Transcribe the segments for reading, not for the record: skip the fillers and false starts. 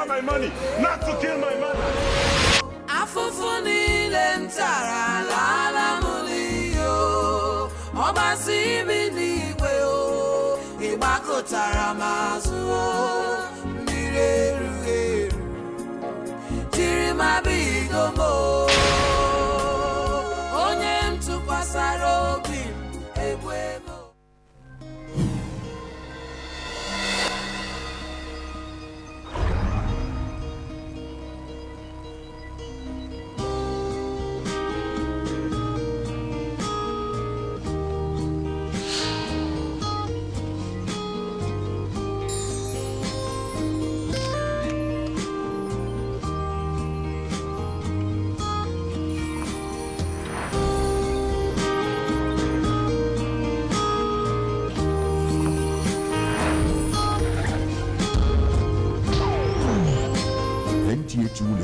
recover my money, not to kill my mother. Afufuni lentara lala mulio, obasi binigwe o, ibako taramazu o, mireru eru, chirimabi domo, onye mtukwasara obi ebwebo.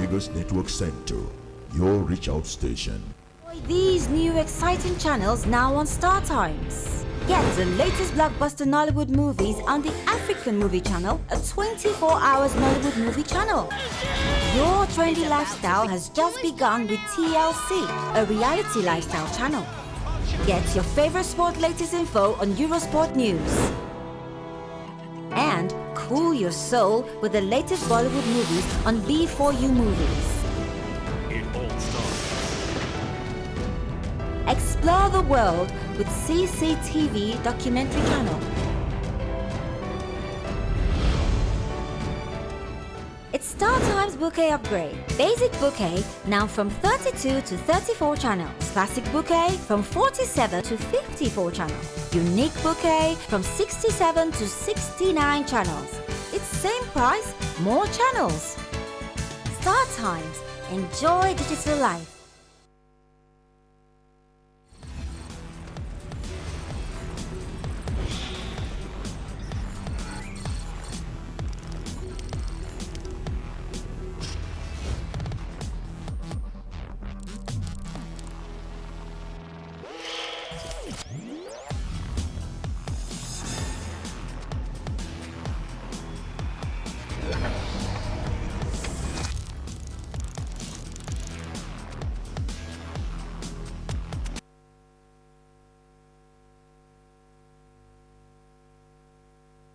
Lagos Network Center, your reach out station. These new exciting channels now on Star Times. Get the latest blockbuster Nollywood movies on the African Movie Channel, a 24-hour Nollywood movie channel. Your trendy lifestyle has just begun with TLC, a reality lifestyle channel. Get your favorite sport latest info on Eurosport News. And cool your soul with the latest Bollywood movies on B4U Movies. It all starts. Explore the world with CCTV documentary channel. It's Star Times Bouquet upgrade. Basic Bouquet now from 32 to 34 channels. Classic Bouquet from 47 to 54 channels. Unique Bouquet from 67 to 69 channels. It's same price, more channels. Star Times. Enjoy digital life.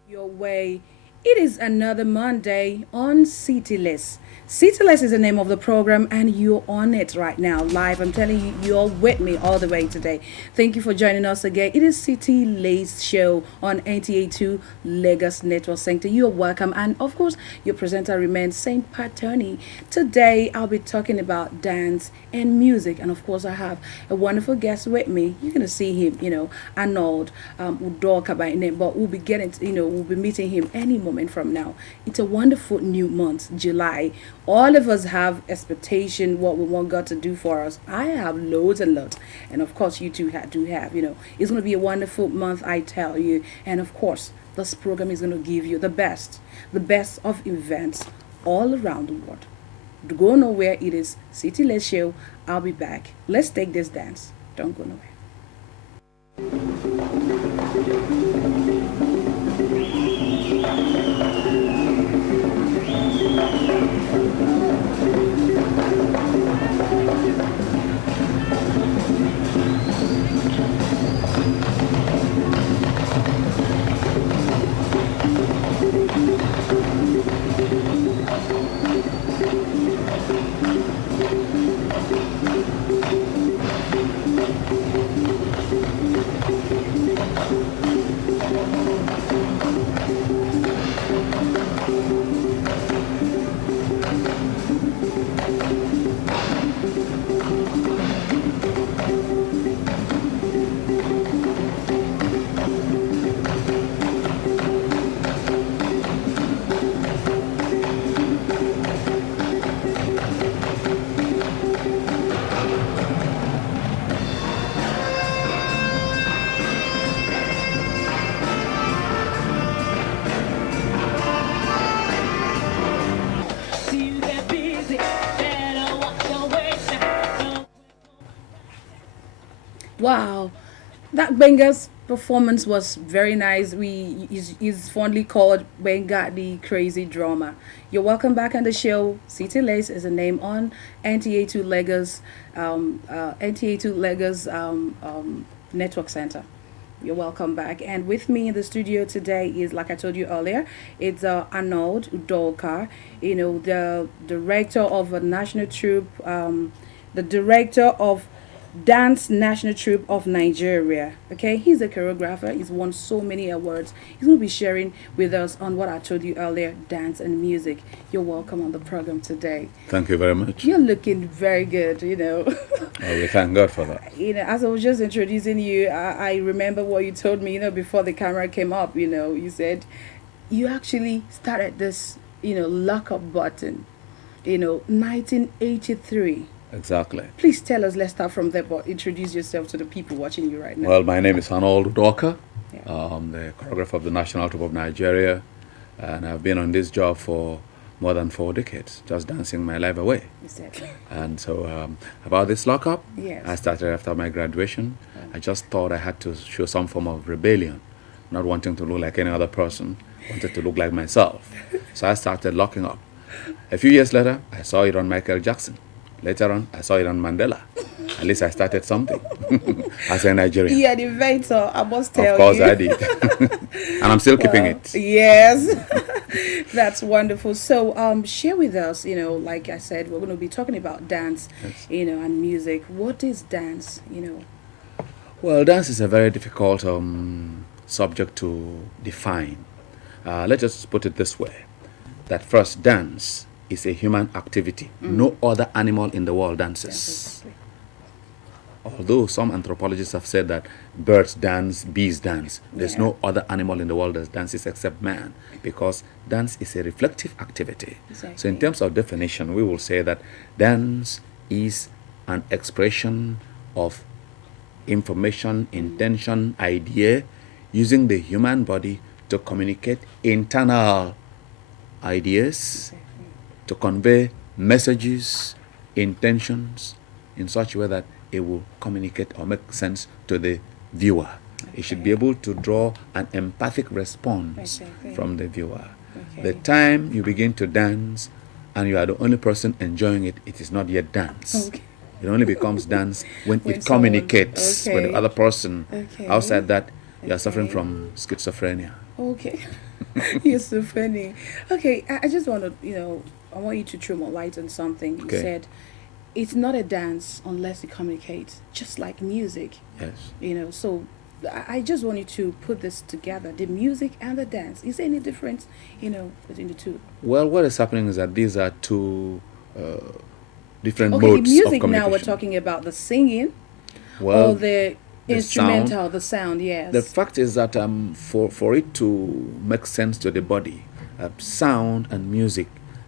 Your way. It is another Monday on Cityless. Cityless is the name of the program, and you're on it right now, live. I'm telling you, you're with me all the way today. Thank you for joining us again. It is Cityless Show on NTA2 Lagos Network Center. You're welcome, and of course, your presenter remains Saint Patoni. Today, I'll be talking about dance and music, and of course, I have a wonderful guest with me. You're gonna see him, Arnold Udoka by name, but we'll be we'll be meeting him any moment from now. It's a wonderful new month, July. All of us have expectation what we want God to do for us. I have loads and loads, and of course you too do have. It's going to be a wonderful month, I tell you. And of course, this program is going to give you the best of events all around the world. Go nowhere. It is Cityless Show. I'll be back. Let's take this dance. Don't go nowhere. Wow, that performance was very nice. He's fondly called Benga the Crazy Drummer. You're welcome back on the show. City Lace is a name on NTA2 Lagos, NTA2 Lagos Network Center. You're welcome back. And with me in the studio today is, like I told you earlier, it's Arnold Udoka, the director of a national troupe, the director of Dance National Troupe of Nigeria. Okay, he's a choreographer. He's won so many awards. He's going to be sharing with us on what I told you earlier, dance and music. You're welcome on the program today. Thank you very much. You're looking very good, We thank God for that. As I was just introducing you, I remember what you told me, before the camera came up, you said you actually started this, lock up button, 1983. Exactly. Please tell us, let's start from there, but introduce yourself to the people watching you right now. Well, my name is Arnold Udoka. Yeah. I'm the choreographer of the National Troupe of Nigeria, and I've been on this job for more than 4 decades, just dancing my life away. Exactly. And so about this lockup, Yes. I started after my graduation. I just thought I had to show some form of rebellion, not wanting to look like any other person, wanted to look like myself. So I started locking up. A few years later, I saw it on Michael Jackson. Later on, I saw it on Mandela. At least I started something as a Nigerian. Yeah, the inventor, I must tell you. Of course I did. And I'm still keeping it. Yes. That's wonderful. So share with us, like I said, we're going to be talking about dance, Yes. And music. What is dance, Well, dance is a very difficult subject to define. Let's just put it this way. That first, dance is a human activity. No other animal in the world dances. Exactly. Although some anthropologists have said that birds dance, bees dance, there's no other animal in the world that dances except man, because dance is a reflective activity. So in Exactly. terms of definition, we will say that dance is an expression of information, intention, idea, using the human body to communicate internal ideas, to convey messages, intentions in such a way that it will communicate or make sense to the viewer. It should be able to draw an empathic response Exactly. from the viewer. Okay. The time you begin to dance and you are the only person enjoying it, it is not yet dance. Okay. It only becomes dance when When it someone- communicates with the okay. other person. Okay. Outside that, you are suffering Okay. from schizophrenia. Okay. You're so funny. Okay, I just want to, I want you to throw more light on something. You Okay. said it's not a dance unless it communicates, just like music, Yes. So I just want you to put this together, the music and the dance. Is there any difference, between the two? Well, what is happening is that these are two different Okay, modes of music communication. now we're talking about the singing Well, or the the instrumental, the sound, yes. the fact is that for it to make sense to the body, sound and music,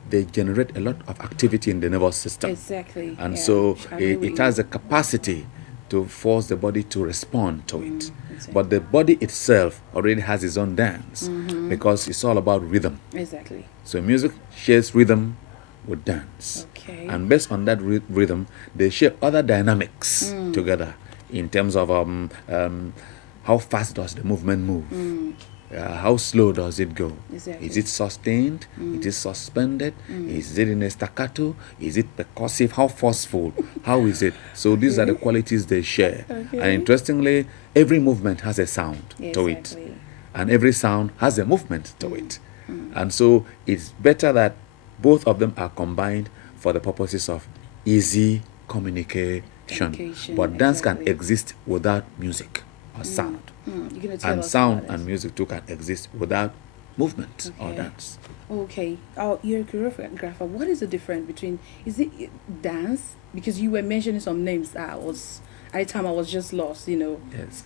they generate a lot of activity in the nervous system. Exactly. And yeah, so I agree with it you. has the capacity to force the body to respond to it. exactly. But the body itself already has its own dance because it's all about rhythm. Exactly. So music shares rhythm with dance. Okay. And based on that rhythm, they share other dynamics together in terms of how fast does the movement move? How slow does it go? Exactly. Is it sustained? Is it suspended? Is it in a staccato? Is it percussive? How forceful? How is it? So these are the qualities they share. Okay. And interestingly, every movement has a sound to it. Exactly. And every sound has a movement to it. And so it's better that both of them are combined for the purposes of easy communication. But dance can exactly. exist without music or sound. You're gonna tell And us sound about and it. music too can exist without movement or Okay. dance. Okay. Oh, you're a choreographer. What is the difference between, is it dance? Because you were mentioning some names. At the time I was just lost, Yes.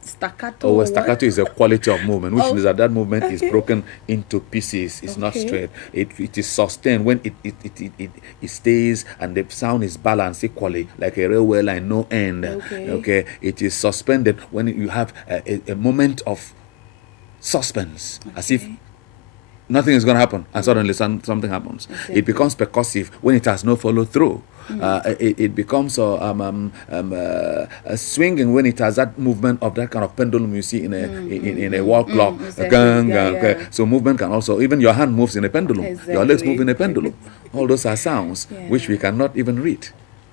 Staccato. Oh, what? staccato is a quality of movement, which Oh. means that movement is broken into pieces. It's not Okay. straight. It is sustained when it stays and the sound is balanced equally, like a railway line, no end. Okay. It is suspended when you have a moment of suspense, as if Okay. nothing is going to happen, and suddenly something happens. Exactly. It becomes percussive when it has no follow through. It becomes swinging when it has that movement of that kind of pendulum you see in a wall clock. Exactly. Gang, Yeah, gang, yeah. So movement can also, even your hand moves in a pendulum. Your legs move in a pendulum. All those are sounds which we cannot even read.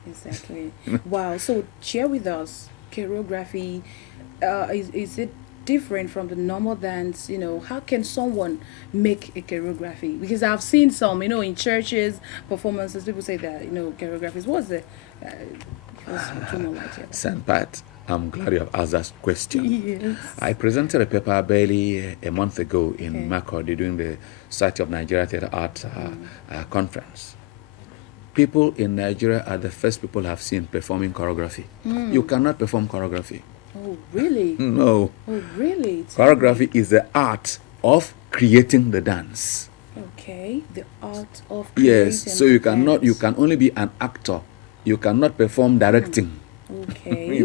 Exactly. Wow. So share with us choreography. Is it different from the normal dance? How can someone make a choreography? Because I've seen some, in churches performances, people say that choreographies. What's the more light here? Sandpat, I'm glad you have asked that question. Yes. I presented a paper barely a month ago in Makurdi during the Society of Nigeria Theatre Arts conference. People in Nigeria are the first people I've seen performing choreography. You cannot perform choreography. Oh, really? No. Oh, really? Choreography is the art of creating the dance. Okay, the art of Yes, creating so you the cannot dance. only be an actor. You cannot perform directing. Okay.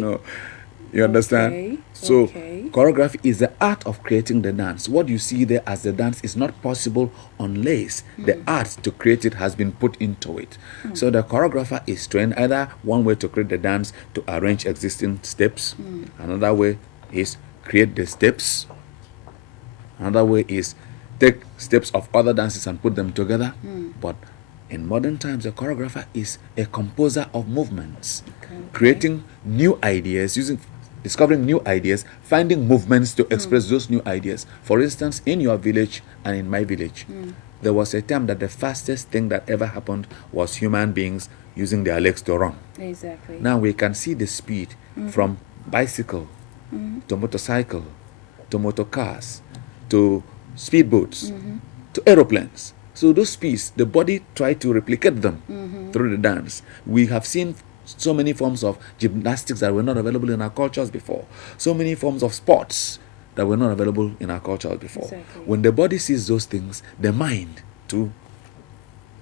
You understand? Okay, So okay. choreography is the art of creating the dance. What you see there as the dance is not possible unless the art to create it has been put into it. So the choreographer is trained either one way to create the dance to arrange existing steps. Another way is create the steps. Another way is take steps of other dances and put them together. But in modern times, a choreographer is a composer of movements, creating new ideas, discovering new ideas, finding movements to express those new ideas. For instance, in your village and in my village, there was a time that the fastest thing that ever happened was human beings using their legs to run. Exactly. Now we can see the speed from bicycle to motorcycle to motor cars to speedboats to aeroplanes. So those speeds, the body tried to replicate them through the dance. We have seen so many forms of gymnastics that were not available in our cultures before. So many forms of sports that were not available in our cultures before. Exactly. When the body sees those things, the mind too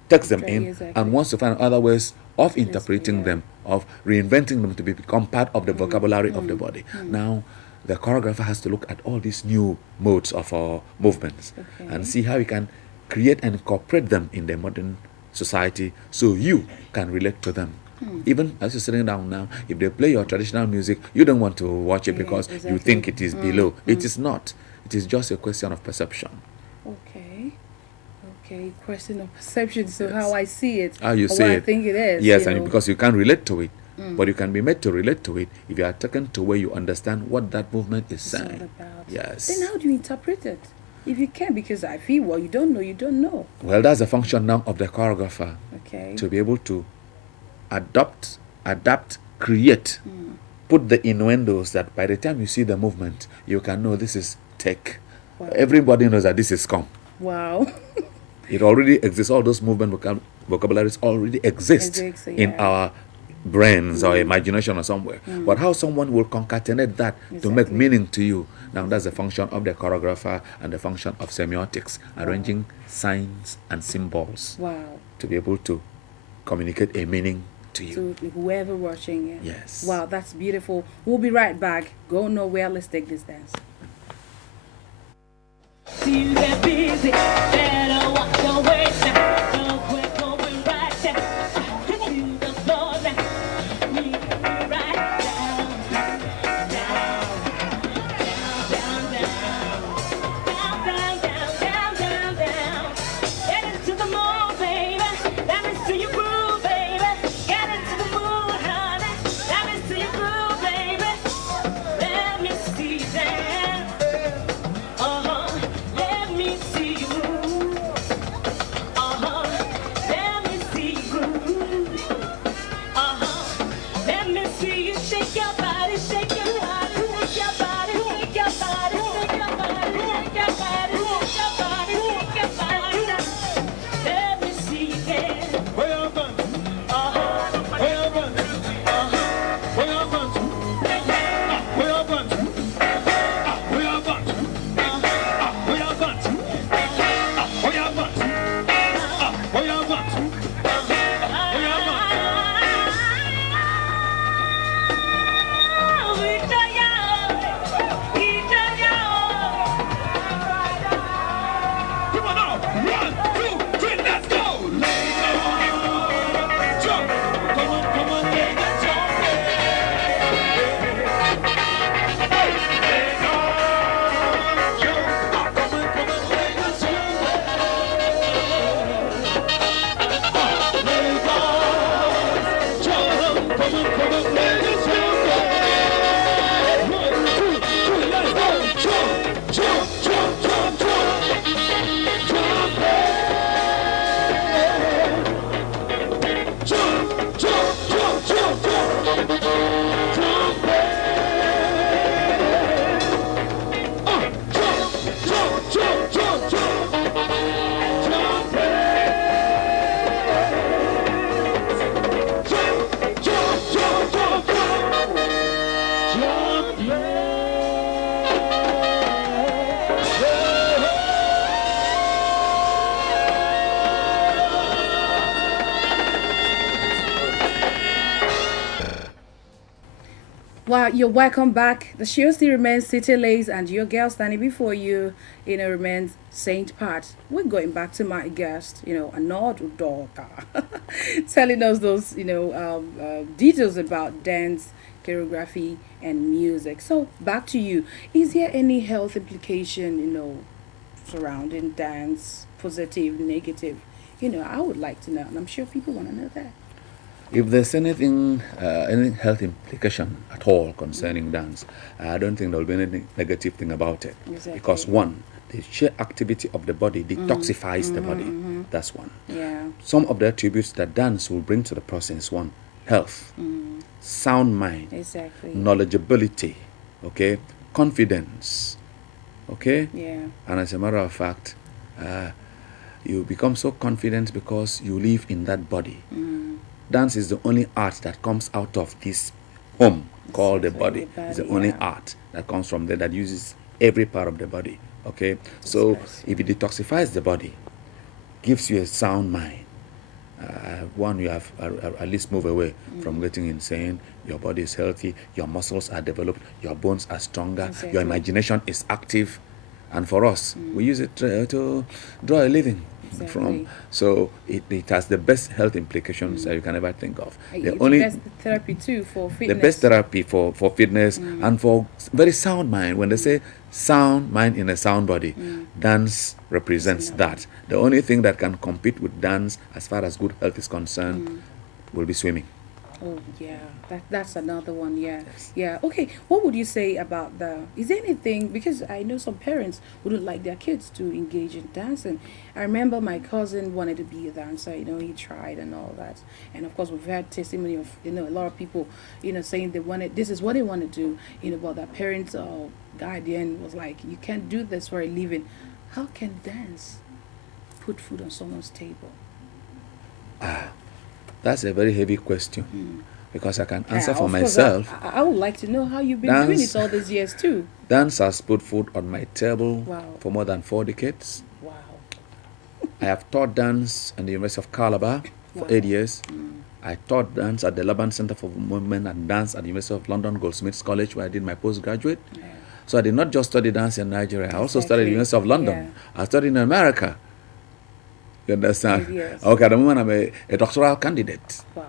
takes them in Exactly. and wants to find other ways of interpreting yeah. them, of reinventing them to become part of the vocabulary of the body. Now, the choreographer has to look at all these new modes of our movements and see how he can create and incorporate them in the modern society so you can relate to them. Even as you're sitting down now, if they play your traditional music, you don't want to watch it because you exactly. think it is below. It is not. It is just a question of perception. Okay, question of perception. So how I see it, How you or see what it. I think it is. Yes, you and know. because you can't relate to it. But you can be made to relate to it if you are taken to where you understand what that movement is It's all saying. about. Yes. Then how do you interpret it? If you can, because I feel what you don't know, you don't know. Well, that's the function now of the choreographer, Okay. to be able to adapt, create, put the innuendos that by the time you see the movement, you can know this is tech. Wow. Everybody knows that this is come. Wow. It already exists. All those movement vocabularies already exist Exists, in yeah. our brains or imagination or somewhere. But how someone will concatenate that to make Exactly. meaning to you, now that's the function of the choreographer and the function of semiotics, arranging signs and symbols Wow. to be able to communicate a meaning to you. To whoever watching it. Yes. Wow, that's beautiful. We'll be right back. Go nowhere. Let's take this dance. See that busy, better watch your waist now. Look, we're going right down to the floor now. We can right down, down, down, down, down. Get into the mood, baby. Let me see you groove, baby. Get into the mood, honey. Let me see you groove, baby. Let me see you dance. Let me see you move. Let me see you groove. Let me see you shake your body, shake your body, shake your body, shake your body, shake your body, shake your body, shake your body, shake your body. Let me see you dance. Where you going? Where you going? Where you going? Where you going? Where you going? Where you going? Where you going? Where you going? Come on now. 1, 2, 3, let's go. Jump. You're welcome back. The show still remains City Lace, and your girl standing before you, remains Saint Pat. We're going back to my guest, Anod Udoka, telling us those, details about dance, choreography, and music. So back to you. Is there any health implication, surrounding dance, positive, negative? I would like to know, and I'm sure people want to know that. If there's anything, any health implication at all concerning dance, I don't think there will be any negative thing about it. Exactly. Because one, the sheer activity of the body detoxifies the body. That's one. Yeah. Some of the attributes that dance will bring to the person is one, health, sound mind, Exactly. knowledgeability, okay, confidence, okay? Yeah. And as a matter of fact, you become so confident because you live in that body. Dance is the only art that comes out of this home called the body. It's the only art that comes from there that uses every part of the body. Okay, so if it detoxifies the body, gives you a sound mind, one, you have at least move away from getting insane. Your body is healthy, your muscles are developed, your bones are stronger, your imagination is active, and for us, we use it to draw a living. From so it has the best health implications that you can ever think of. The best therapy too for fitness. The best therapy for fitness and for very sound mind. When they say sound mind in a sound body, dance represents that. The only thing that can compete with dance as far as good health is concerned will be swimming. Oh yeah, that's another one. Yeah, yeah. Okay, what would you say about is there anything, because I know some parents wouldn't like their kids to engage in dancing. I remember my cousin wanted to be a dancer. He tried and all that, and of course we've had testimony of a lot of people saying this is what they want to do. But their parents guardian was like, you can't do this for a living. How can dance put food on someone's table? That's a very heavy question, because I can answer for of course, myself. I would like to know how you've been doing it all these years too. Dance has put food on my table Wow. for more than 4 decades. Wow. I have taught dance at the University of Calabar for 8 years. I taught dance at the Laban Center for Movement and Dance at the University of London Goldsmiths College, where I did my postgraduate. Yeah. So I did not just study dance in Nigeria. I also studied at the Exactly. University of London. I studied in America. You understand? Yes. Okay, at the moment I'm a doctoral candidate. Wow.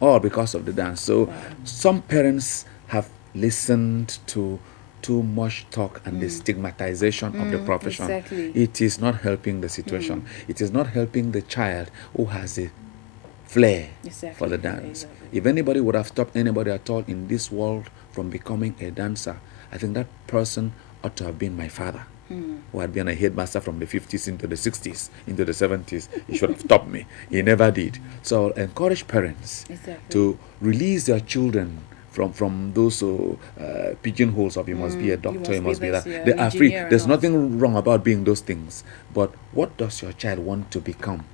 All because of the dance. So some parents have listened to too much talk and the stigmatization of the profession. Exactly. It is not helping the situation. It is not helping the child who has a flair for the dance. Exactly. If anybody would have stopped anybody at all in this world from becoming a dancer, I think that person ought to have been my father, who had been a headmaster from the 50s into the 60s, into the 70s. He should have stopped me. He never did. So I'll encourage parents to release their children from those pigeonholes of you must be a doctor, you must be that. They are free. There's nothing wrong about being those things. But what does your child want to become?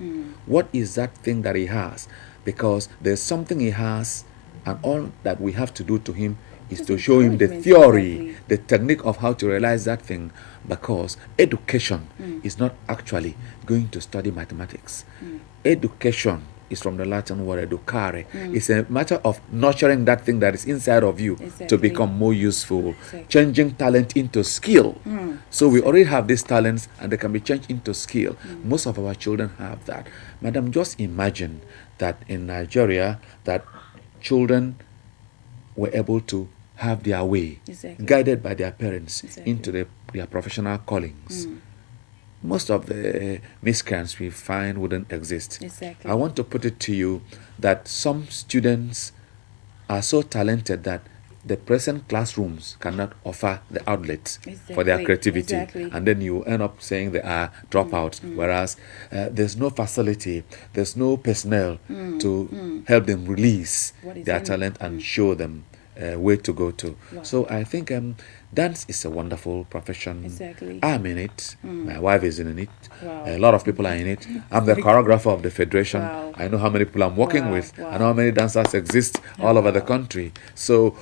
What is that thing that he has? Because there's something he has, and all that we have to do to him is to show him the theory, the technique of how to realize that thing, because education is not actually going to study mathematics. Education is from the Latin word educare. It's a matter of nurturing that thing that is inside of you to become more useful, changing talent into skill. So we already have these talents and they can be changed into skill. Most of our children have that. Madam, just imagine that in Nigeria, that children were able to have their way, guided by their parents into their professional callings. Most of the miscreants we find wouldn't exist. I want to put it to you that some students are so talented that the present classrooms cannot offer the outlets for their creativity. And then you end up saying they are dropouts, whereas there's no facility, there's no personnel to help them release their talent and show them where to go to. So I think dance is a wonderful profession. I'm in it. My wife is in it. A lot of people are in it. I'm the choreographer of the federation. I know how many people I'm working with. I know how many dancers exist all over the country. So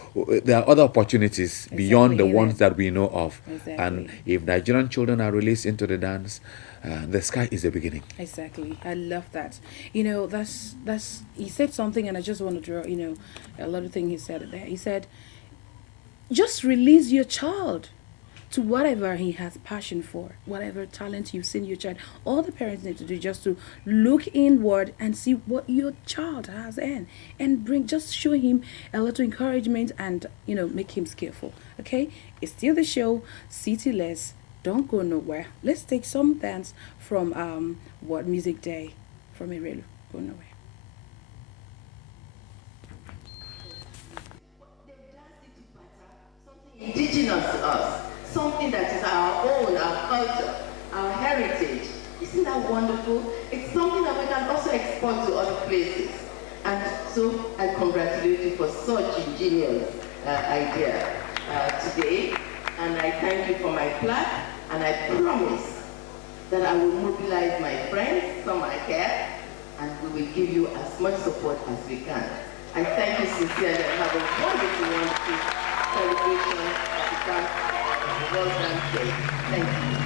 there are other opportunities beyond the ones that we know of. And if Nigerian children are released into the dance, the sky is the beginning. Exactly. I love that. That's he said something, and I just want to draw, a lot of things he said there. He said, just release your child to whatever he has passion for, whatever talent you've seen your child. All the parents need to do just to look inward and see what your child has and bring, just show him a little encouragement and make him skillful. Okay, it's still the show, City Less. Don't go nowhere. Let's take some dance from What Music Day from Erelu. Go nowhere. Indigenous to us, something that is our own, our culture, our heritage. Isn't that wonderful? It's something that we can also export to other places. And so I congratulate you for such ingenious idea today. And I thank you for my plaque. And I promise that I will mobilize my friends, some are here, and we will give you as much support as we can. I thank you sincerely and have a wonderful, wonderful celebration at the World Dance Day. Thank you.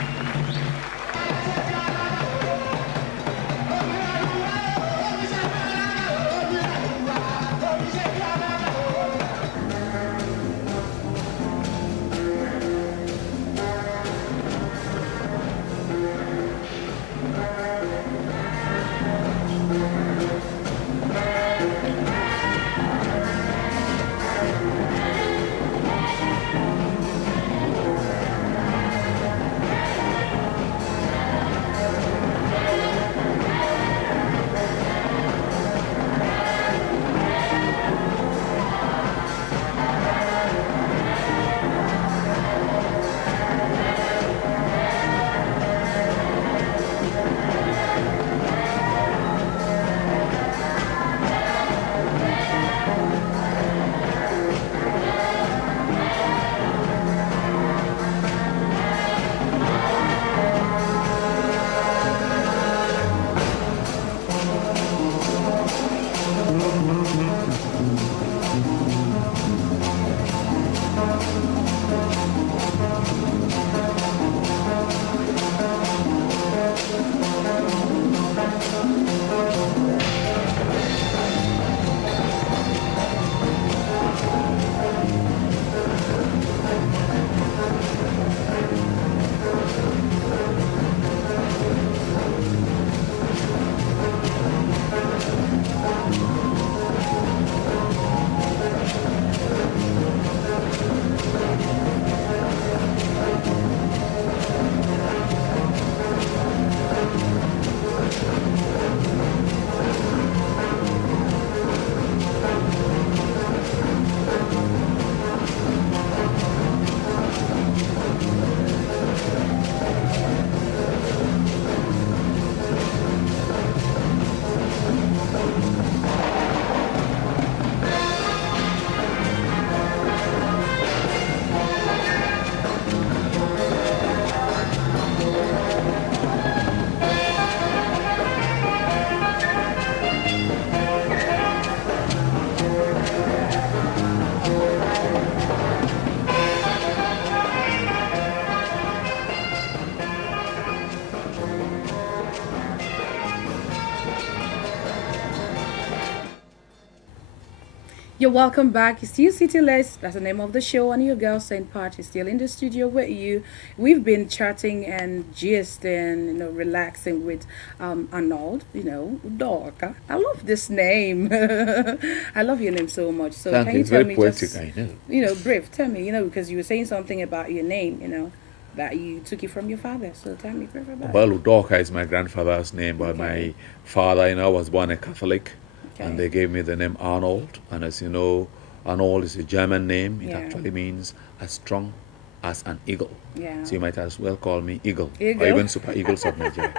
You're welcome back. It's still City Less. That's the name of the show. And your girl Saint Pat is still in the studio with you. We've been chatting and gisting, relaxing with Arnold, dog. I love this name. I love your name so much. So Thank can you. you It's tell very me poetic, just, I know. brief, tell me, because you were saying something about your name, that you took it from your father. So tell me brief about it. Well, Udoka is my grandfather's name, but my father, was born a Catholic, and they gave me the name Arnold. And as you know, Arnold is a German name. It actually means as strong as an eagle. Yeah. So you might as well call me Eagle, Eagle. or even Super Eagles of Nigeria.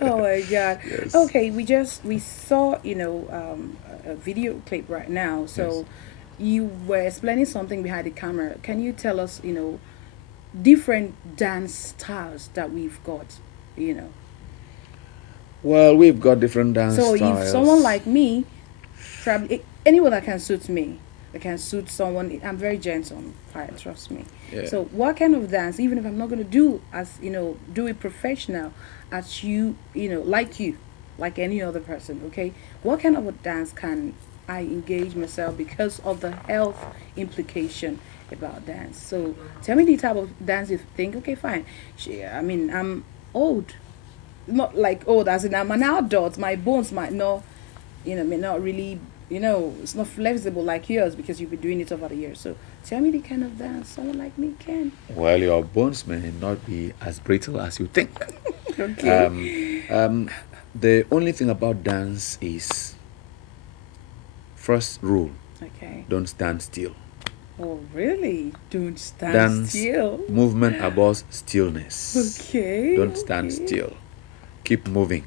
Oh my God. Yes. Okay, we saw a video clip right now. So you were explaining something behind the camera. Can you tell us different dance styles that we've got? Well, we've got different dance So styles. if someone like me, probably anyone that can suit me, that can suit someone, I'm very gentle. Trust me. Yeah. So what kind of dance, even if I'm not going to do do it professional, as like any other person, okay? What kind of a dance can I engage myself because of the health implication about dance. So tell me the type of dance you think. Okay, fine. I mean, I'm old, not like old as in I'm an adult. My bones might not, may not really, it's not flexible like yours because you've been doing it over the years. So tell me the kind of dance someone like me can. Well, your bones may not be as brittle as you think. Okay. The only thing about dance is, first rule, Okay. don't stand still. Oh, really? Don't stand Dance, still. movement above stillness. Okay. Don't stand okay. still. Keep moving.